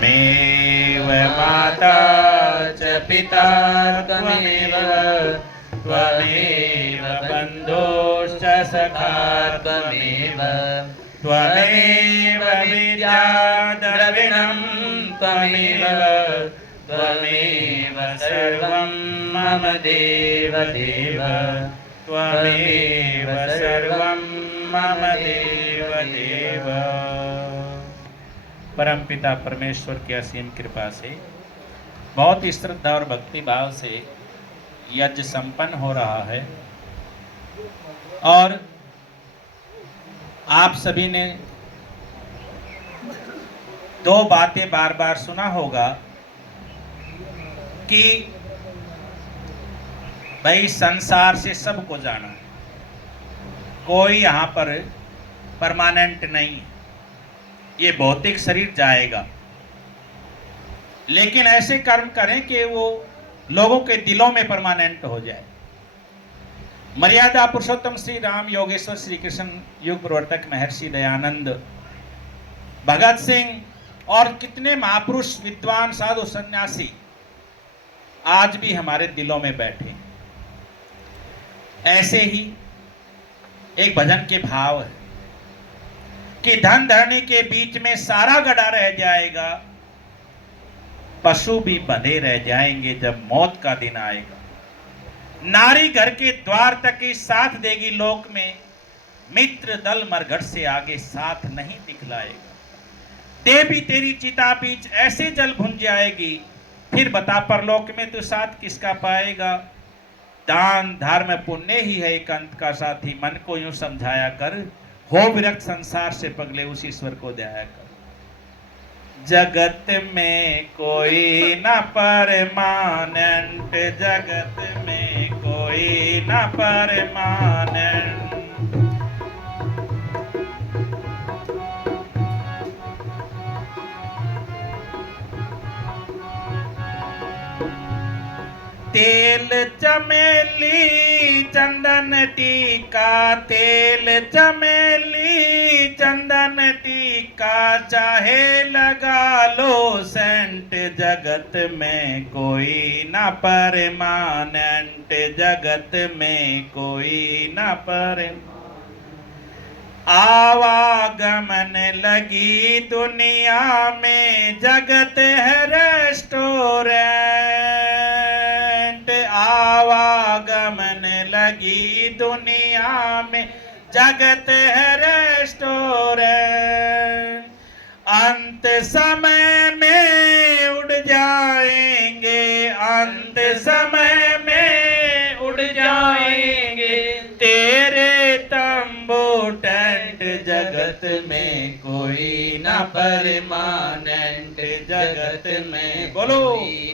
त्वमेव माता च पिता त्वमेव त्वमेव बन्धुश्च सखा त्वमेव त्वमेव विद्या द्रविणं त्वमेव त्वमेव सर्वं मम देव देव त्वमेव सर्वं मम देव देव। परमपिता परमेश्वर की असीम कृपा से बहुत ही श्रद्धा और भक्ति भाव से यज्ञ संपन्न हो रहा है और आप सभी ने दो बातें बार बार सुना होगा कि भाई संसार से सबको जाना, कोई यहाँ पर परमानेंट नहीं है, ये भौतिक शरीर जाएगा, लेकिन ऐसे कर्म करें कि वो लोगों के दिलों में परमानेंट हो जाए। मर्यादा पुरुषोत्तम श्री राम योगेश्वर श्री कृष्ण युग प्रवर्तक महर्षि दयानंद, भगत सिंह और कितने महापुरुष विद्वान साधु सन्यासी आज भी हमारे दिलों में बैठे हैं। ऐसे ही एक भजन के भाव है कि धन धरनी के बीच में सारा गड़ा रह जाएगा, पशु भी बंधे रह जाएंगे जब मौत का दिन आएगा। नारी घर के द्वार तक ही साथ देगी लोक में, मित्र दल मरघट से आगे साथ नहीं दिखलाएगा। देवी तेरी चिता बीच ऐसे जल भुन जाएगी, फिर बता परलोक में तू साथ किसका पाएगा। दान धर्म पुण्य ही है एक अंत का साथी, मन को यूं समझाया कर, हो विरक्त संसार से पगले उस ईश्वर को दया कर। जगत में कोई न परमानेंट, जगत में कोई न परमानेंट। तेल चमेली चंदन टीका, तेल चमेली चंदन टीका, चाहे लगा लो सेंट, जगत में कोई ना परमानेंट, जगत में कोई ना परमानेंट। आवागमन लगी दुनिया में, जगत है रेस्टोरेंट। आवागमन लगी दुनिया में, जगत है रेस्टोरेंट। अंत समय में उड़ जाएंगे, अंत समय में उड़ जाएंगे तेरे तंबू टेंट, जगत में कोई ना परमानेंट, जगत में बोलो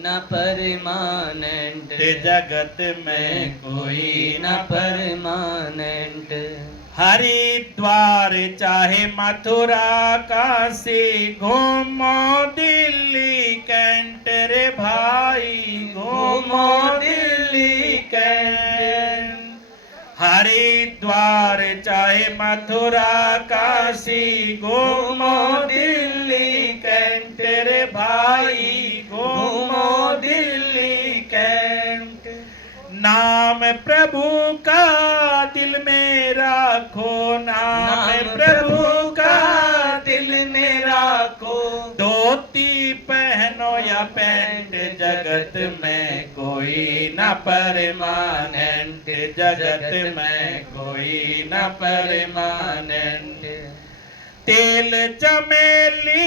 न परमानेंट, जगत में कोई न परमानेंट। हरिद्वार चाहे मथुरा काशी, घूमो दिल्ली कैंट रे भाई, घूमो दिल्ली कैंट। हरिद्वार चाहे मथुरा काशी, घूमो दिल्ली कैंट रे भाई, घूमो दिल्ली कैंट। नाम प्रभु का दिल में राखो, नाम प्रभु का दिल में राखो, धोती पहनो या पैंट, जगत में कोई ना परमानेंट, जगत में कोई ना परमानेंट। तेल चमेली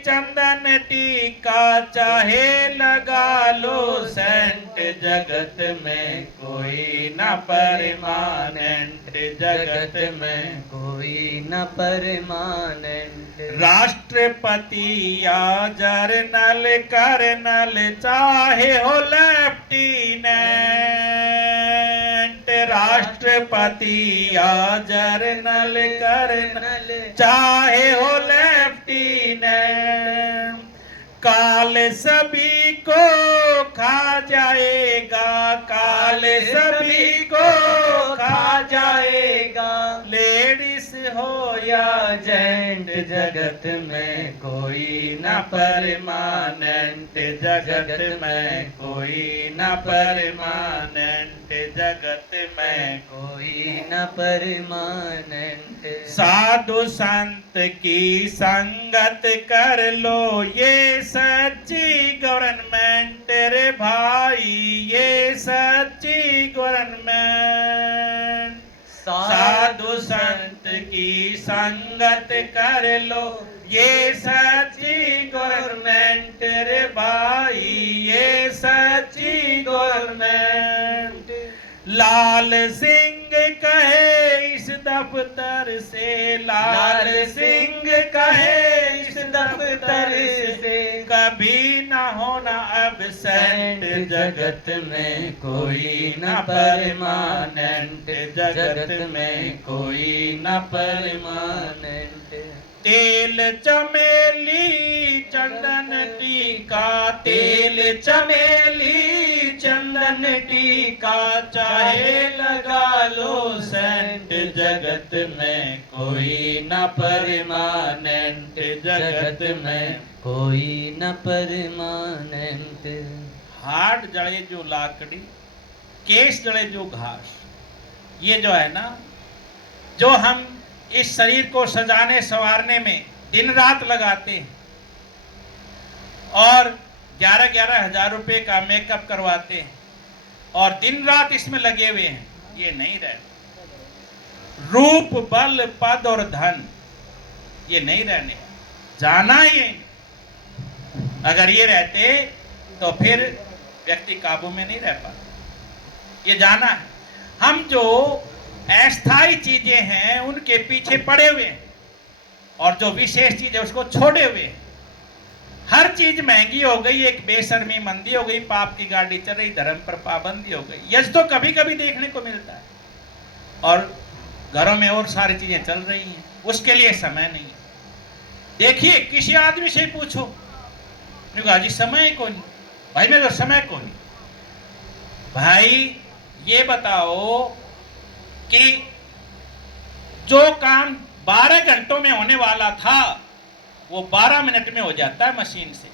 चंदन टीका, चाहे लगा लो सेंट, जगत में कोई ना परमानेंट, जगत में कोई न परमानेंट। राष्ट्रपति या जर्नल कर्नल, चाहे हो लेफ्टिनेंट। राष्ट्रपति या जर्नल कर्नल, चाहे हो लेफ्टिनेंट। काल सभी को खा जाएगा, काल सभी को खा जाएगा, लेडीज हो या एजेंट जगत में कोई न परमानेंट, जगत में कोई न परमानेंट, जगत में कोई न परमानेंट। साधु संत की संगत कर लो, ये सच्ची गवर्नमेंट रे भाई, ये सच्ची गवर्नमेंट। साधु संत की संगत कर लो, ये सच्ची गवर्नमेंट रे भाई, ये सच्ची गवर्नमेंट। लाल सिंह कहे इस दफ्तर से, लाल सिंह कहे इस दफ्तर से, कभी ना होना एब्सेंट, जगत में कोई न परमानेंट, जगत में कोई न परमानेंट। तेल चमेली चंदन टीका, तेल चमेली चंदन टीका, चाहे लगा लो सेंट, जगत में कोई न परमानेंट, जगत में कोई न परमानेंट। हाथ जड़े जो लाकड़ी, केस जड़े जो घास, ये जो है ना, जो हम इस शरीर को सजाने संवारने में दिन रात लगाते हैं और 11-11 हजार रुपए का मेकअप करवाते हैं और दिन रात इसमें लगे हुए हैं, ये नहीं रहने। रूप बल पद और धन ये नहीं रहने, जाना ही नहीं। अगर ये रहते तो फिर व्यक्ति काबू में नहीं रह पाता, ये जाना है। हम जो अस्थाई चीजें हैं उनके पीछे पड़े हुए हैं और जो विशेष चीज है उसको छोड़े हुए हैं। हर चीज महंगी हो गई, एक बेशर्मी मंदी हो गई, पाप की गाड़ी चल रही, धर्म पर पाबंदी हो गई। यश तो कभी कभी देखने को मिलता है और घरों में और सारी चीजें चल रही हैं, उसके लिए समय नहीं है। देखिए किसी आदमी से पूछो, कहा जी समय को नहीं, भाई मेरे को समय को नहीं। भाई ये बताओ कि जो काम 12 घंटों में होने वाला था वो 12 मिनट में हो जाता है मशीन से।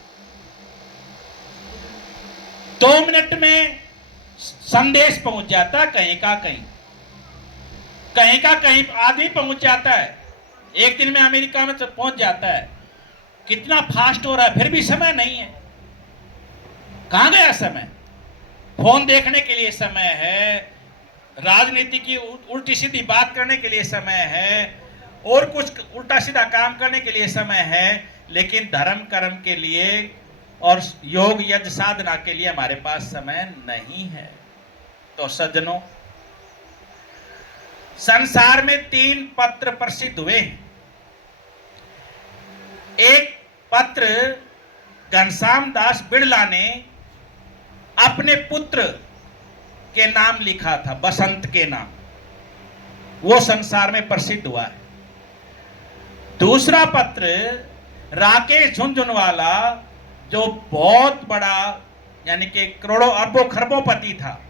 2 मिनट में संदेश पहुंच जाता है कहीं का कहीं, कहीं का कहीं आदमी पहुंच जाता है। एक दिन में अमेरिका में पहुंच जाता है। कितना फास्ट हो रहा है, फिर भी समय नहीं है। कहां गया समय? फोन देखने के लिए समय है, राजनीति की उल्टी सीधी बात करने के लिए समय है, और कुछ उल्टा सीधा काम करने के लिए समय है, लेकिन धर्म कर्म के लिए और योग यज्ञ साधना के लिए हमारे पास समय नहीं है। तो सज्जनों, संसार में 3 पत्र प्रसिद्ध हुए हैं। एक पत्र घनश्याम दास बिड़ला ने अपने पुत्र के नाम लिखा था, बसंत के नाम, वो संसार में प्रसिद्ध हुआ है। दूसरा पत्र राकेश झुनझुनवाला, जो बहुत बड़ा यानी कि करोड़ों अरबों खरबों-पति था,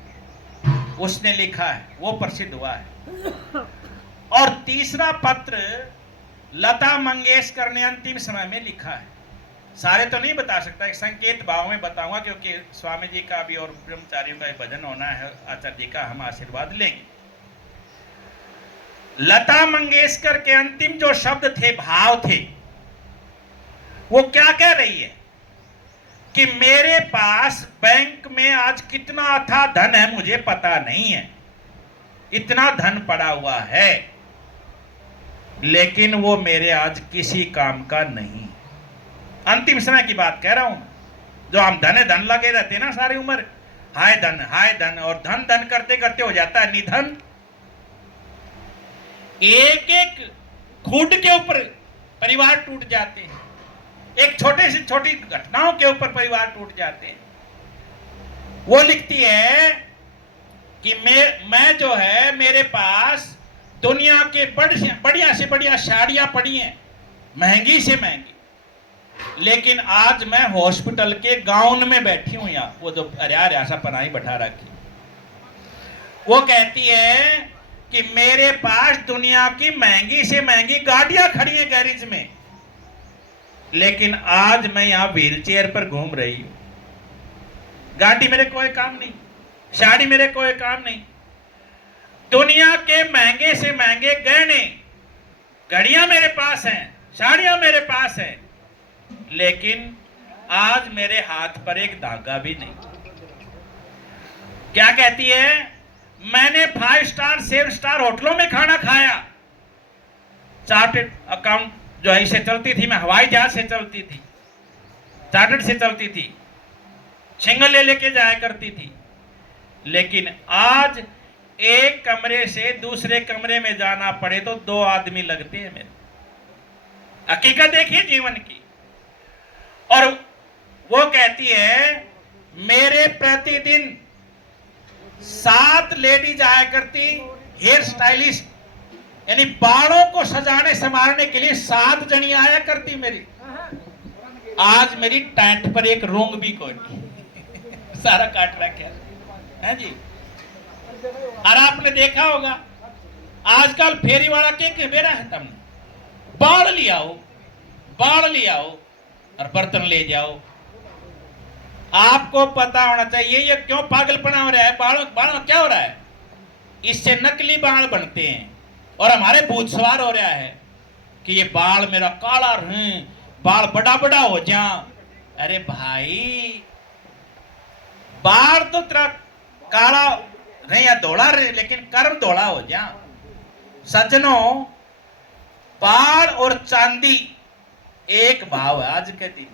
उसने लिखा है, वो प्रसिद्ध हुआ है। और तीसरा पत्र लता मंगेशकर ने अंतिम समय में लिखा है। सारे तो नहीं बता सकता, एक संकेत भाव में बताऊंगा, क्योंकि स्वामी जी का भी और ब्रह्मचारियों का भजन होना है, आचार्य जी का हम आशीर्वाद लेंगे। लता मंगेशकर के अंतिम जो शब्द थे, भाव थे, वो क्या कह रही है कि मेरे पास बैंक में आज कितना अथाह धन है मुझे पता नहीं है, इतना धन पड़ा हुआ है, लेकिन वो मेरे आज किसी काम का नहीं। अंतिम समय की बात कह रहा हूं। जो हम धन धन लगे रहते हैं ना सारी उम्र, हाय धन, और धन धन करते करते हो जाता है निधन। एक एक खूंट के ऊपर परिवार टूट जाते हैं, एक छोटे से छोटी घटनाओं के ऊपर परिवार टूट जाते हैं। वो लिखती है कि मैं जो है, मेरे पास दुनिया के बढ़िया से बढ़िया साड़ियां पड़ी हैं, महंगी से महंगी, लेकिन आज मैं हॉस्पिटल के गाउन में बैठी हूं। यहाँ वो जो अरिया सा पनाही बैठा रखी, वो कहती है कि मेरे पास दुनिया की महंगी से महंगी गाड़ियां खड़ी हैं गैरेज में, लेकिन आज मैं यहां व्हील चेयर पर घूम रही हूं। गाड़ी मेरे कोई काम नहीं, साड़ी मेरे कोई काम नहीं। दुनिया के महंगे से महंगे गहने, घड़ियां मेरे पास हैं, साड़ियां मेरे पास हैं, लेकिन आज मेरे हाथ पर एक धागा भी नहीं। क्या कहती है? मैंने 5 स्टार 7 स्टार होटलों में खाना खाया, चार्टेड अकाउंट जो है से चलती थी, मैं हवाई जहाज से चलती थी, चार्टर्ड से चलती थी, सिंगल ले लेके जाया करती थी, लेकिन आज एक कमरे से दूसरे कमरे में जाना पड़े तो 2 आदमी लगते हैं मेरे। हकीकत देखिए जीवन की। और वो कहती है मेरे प्रतिदिन 7 लेडीज आया करती, हेयर स्टाइलिस्ट, यानी बालों को सजाने संवारने के लिए 7 जनी आया करती मेरी। आज मेरी टैंट पर एक रोंग भी कोई नहीं, सारा काट रखा है जी। और आपने देखा होगा आजकल फेरी वाला के बेरा है, तुमने बाल ले आओ और बर्तन ले जाओ। आपको पता होना चाहिए ये क्यों पागलपना हो रहा है। बालों क्या हो रहा है? इससे नकली बाल बनते हैं और हमारे भूत सवार हो रहा है कि ये बाल मेरा काला रहे, बाल बड़ा बड़ा हो जा। अरे भाई, बाल तो तेरा काला नहीं या धोला रहे, लेकिन कर्म धोला हो जा। सज्जनों, बाल और चांदी एक भाव है आज के दिन।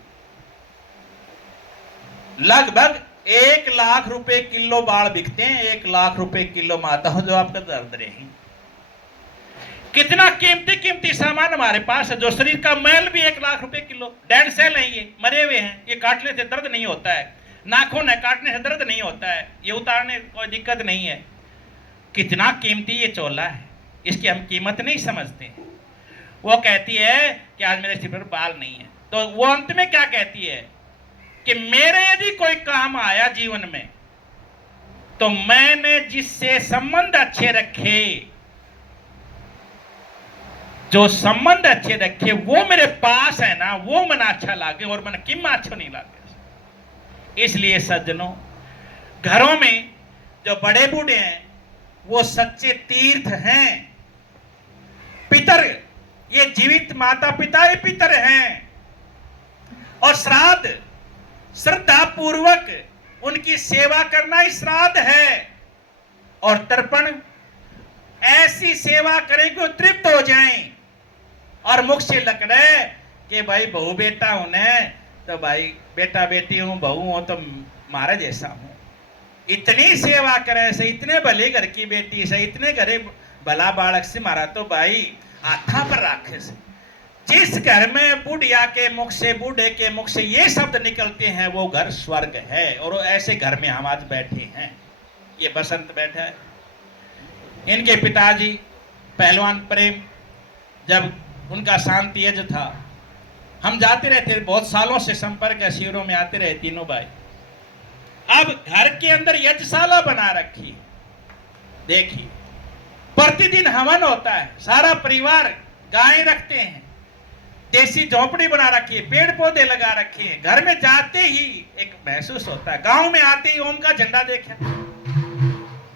लगभग 1 लाख रुपए किलो बाल बिकते हैं, 1 लाख रुपए किलो माता हो जो आपका दर्द रही। कितना कीमती सामान हमारे पास है, जो शरीर का मैल भी 1 लाख रुपए किलो। डेड सेल है, ये मरे हुए हैं, ये काटने से दर्द नहीं होता है। नाखून है, काटने से दर्द नहीं होता है, ये उतारने कोई दिक्कत नहीं है। कितना कीमती ये चोला है, इसकी हम कीमत नहीं समझते। वो कहती है कि आज मेरे सिर पर बाल नहीं है, तो वो अंत में क्या कहती है कि मेरे यदि कोई काम आया जीवन में, तो मैंने जिससे संबंध अच्छे रखे, जो संबंध अच्छे रखे वो मेरे पास है ना, वो मन अच्छा लागे और मन किम अच्छा नहीं लागे। इसलिए सज्जनों, घरों में जो बड़े बूढ़े हैं वो सच्चे तीर्थ हैं। पितर, ये जीवित माता पिता ही पितर हैं। और श्राद्ध, श्रद्धा पूर्वक उनकी सेवा करना ही श्राद्ध है। और तर्पण, ऐसी सेवा करें कि वो तृप्त हो जाएं और मुख से लकड़े कि भाई बहू बेटा होने तो भाई बेटा बेटी हूं, बहू हो तो मारा जैसा हूं। इतनी सेवा करे से, इतने भले घर की बेटी से, इतने घरे भला बालक से मारा तो भाई आथा पर राखे से। जिस घर में बुढ़िया के मुख से, बूढ़े के मुख से ये शब्द निकलते हैं, वो घर स्वर्ग है। और ऐसे घर में हम आज बैठे हैं। ये बसंत बैठा है, इनके पिताजी पहलवान प्रेम, जब उनका शांति यज्ञ था, हम जाते रहते, बहुत सालों से संपर्क है, शिविरों में आते रहे तीनों भाई। अब घर के अंदर यज्ञशाला बना रखी, देखिए प्रतिदिन हवन होता है, सारा परिवार गाय रखते हैं, देसी झोपड़ी बना रखी है, पेड़ पौधे लगा रखे हैं। घर में जाते ही एक महसूस होता है। गांव में आते ही ओम का झंडा देखा,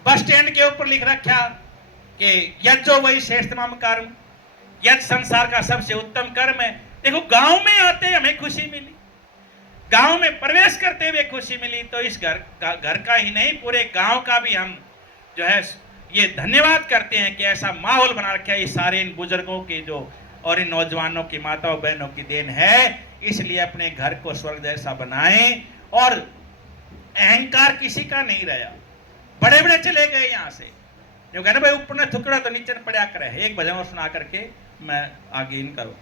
बस स्टैंड के ऊपर लिख रखा कि यज्ञो वही श्रेष्ठतम कर्म, यज्ञ संसार का सबसे उत्तम कर्म है। देखो, गांव में आते हमें खुशी मिली, गांव में प्रवेश करते हुए खुशी मिली, तो इस घर का ही नहीं, पूरे गांव का भी हम जो है ये धन्यवाद करते हैं कि ऐसा माहौल बना रखा है। ये सारे इन बुजुर्गों की जो और इन नौजवानों की, माताओं बहनों की देन है। इसलिए अपने घर को स्वर्ग जैसा बनाएं। और अहंकार किसी का नहीं रहा, बड़े बड़े चले गए यहाँ से, जो कहना भाई ऊपर न थुकड़ा तो नीचे पड़ा करे। एक भजन और सुना करके मैं आगे इन करूँ,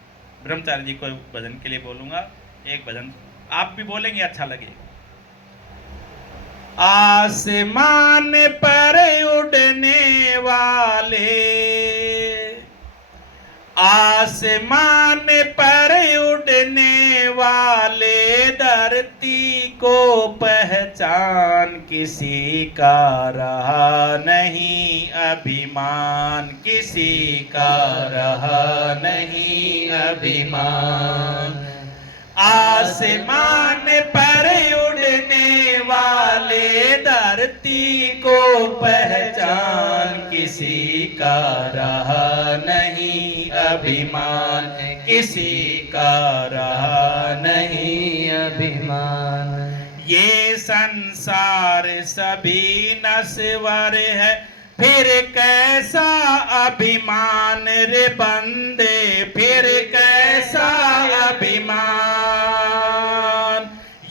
ब्रह्मचारी जी को भजन के लिए बोलूंगा। एक भजन आप भी बोलेंगे, अच्छा लगेगा। आसमान पर उड़ने वाले, आसमान पर उड़ने वाले, धरती को पहचान पहचान, किसी का रहा नहीं अभिमान, किसी का रहा नहीं अभिमान। आसमान पर उड़ने वाले धरती को पहचान, किसी का रहा नहीं अभिमान, किसी का रहा नहीं अभिमान। ये संसार सभी नश्वर है, फिर कैसा अभिमान रे बंदे, फिर कैसा अभिमान।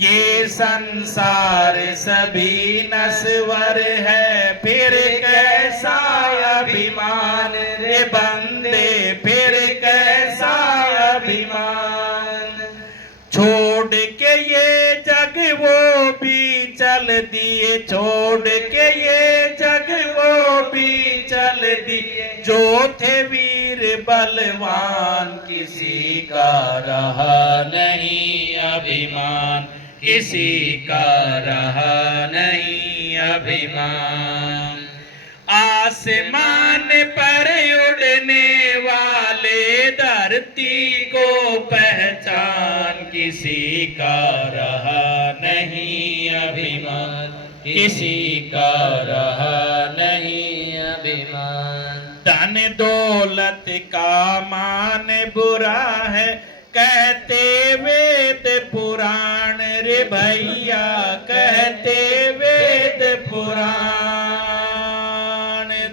ये संसार सभी नश्वर है, फिर कैसा अभिमान रे बंदे, फिर कैसा अभिमान। छोड़ के ये जग वो भी चल दिए, छोड़ के ये जग वो भी चल दिए, जो थे वीर बलवान, किसी का रहा नहीं अभिमान, किसी का रहा नहीं अभिमान। आसमान पर उड़ने वाले धरती को पहचान, किसी का रहा नहीं अभिमान, किसी का रहा नहीं अभिमान। धन दौलत का मान बुरा है, कहते वेद पुराण रे भैया, कहते वेद पुराण।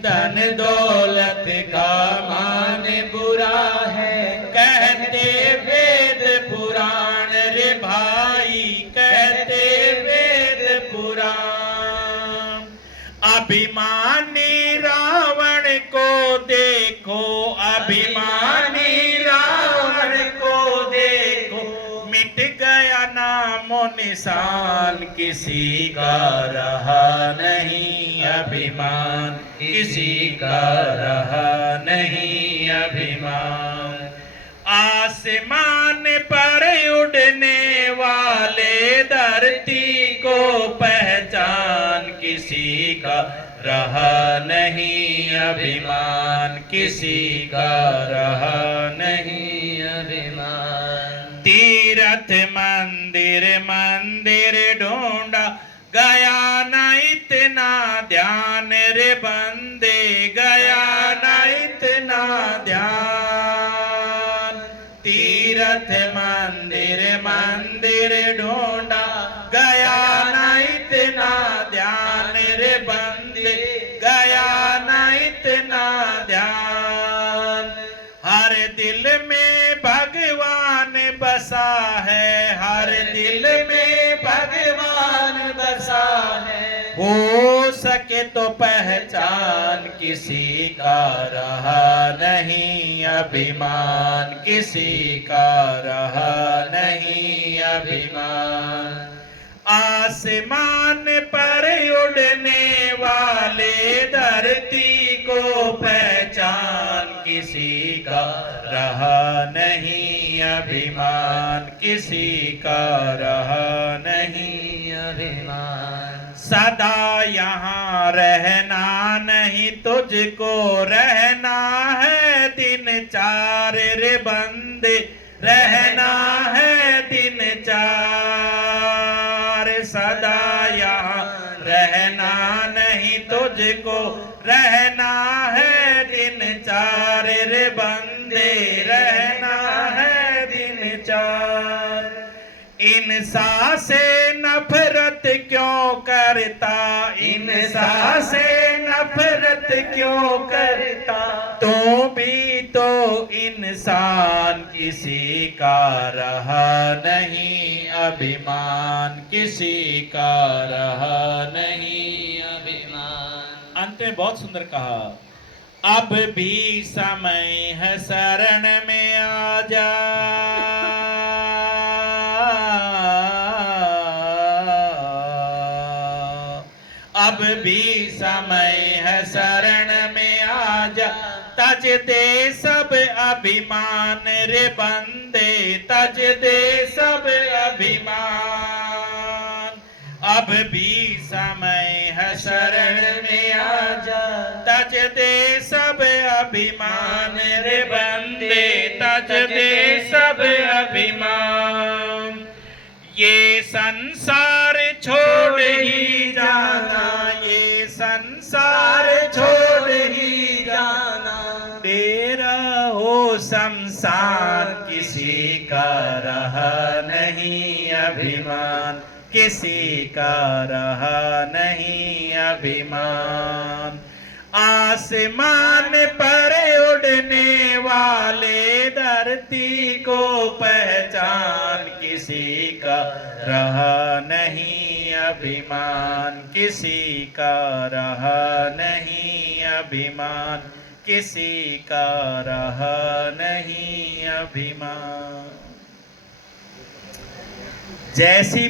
धन दौलत का मान बुरा है, कहते वेद पुराण रे भाई, कहते वेद पुराण। अभिमानी रावण को देखो, अभिमानी रावण को देखो, मिट गया नामो निशान, किसी का रहा नहीं अभिमान, किसी का रहा नहीं अभिमान। आसमान पर उड़ने वाले धरती को पहचान, किसी का रहा नहीं अभिमान, किसी का रहा नहीं अभिमान। तीर्थ मंदिर मंदिर ढूंढा, गया न इतना ध्यान रे बंदे, गया न इतना ध्यान। तीर्थ मंदिर मंदिर ढूंढा, गया न इतना ध्यान रे बंदे, गया न इतना ध्यान। हर दिल में भगवान बसा है, हर दिल में भगवान बसा है, हो सके तो पहचान, किसी का रहा नहीं अभिमान, किसी का रहा नहीं अभिमान। आसमान पर उड़ने वाले धरती को पहचान, किसी का रहा नहीं अभिमान, किसी का रहा नहीं अभिमान। सदा यहाँ रहना नहीं तुझको, रहना है दिन चार रे बंदे, रहना है दिन चार। सदा यहाँ रहना नहीं तुझको, रहना है दिन चार रे बंदे, रहना है दिन चार। इंसान से नफरत क्यों करता, इंसान से नफरत क्यों करता, तू भी तो इंसान, किसी का रहा नहीं अभिमान, किसी का रहा नहीं अभिमान। अंत में बहुत सुंदर कहा, अब भी समय है शरण में आ जा, अब भी समय है शरण में आ जा, तज दे सब अभिमान रे बंदे, तज दे सब अभिमान। अब भी समय है शरण में आ जा तज दे सब अभिमान रे बंदे तज दे सब अभिमान ये संसार छोड़ ही जाना ये संसार छोड़ ही जाना तेरा हो शमशान किसी का रहा नहीं अभिमान किसी का रहा नहीं अभिमान आसमान पर उड़ने वाले धरती को पहचान किसी का रहा नहीं अभिमान किसी का रहा नहीं अभिमान किसी का रहा नहीं अभिमान जैसी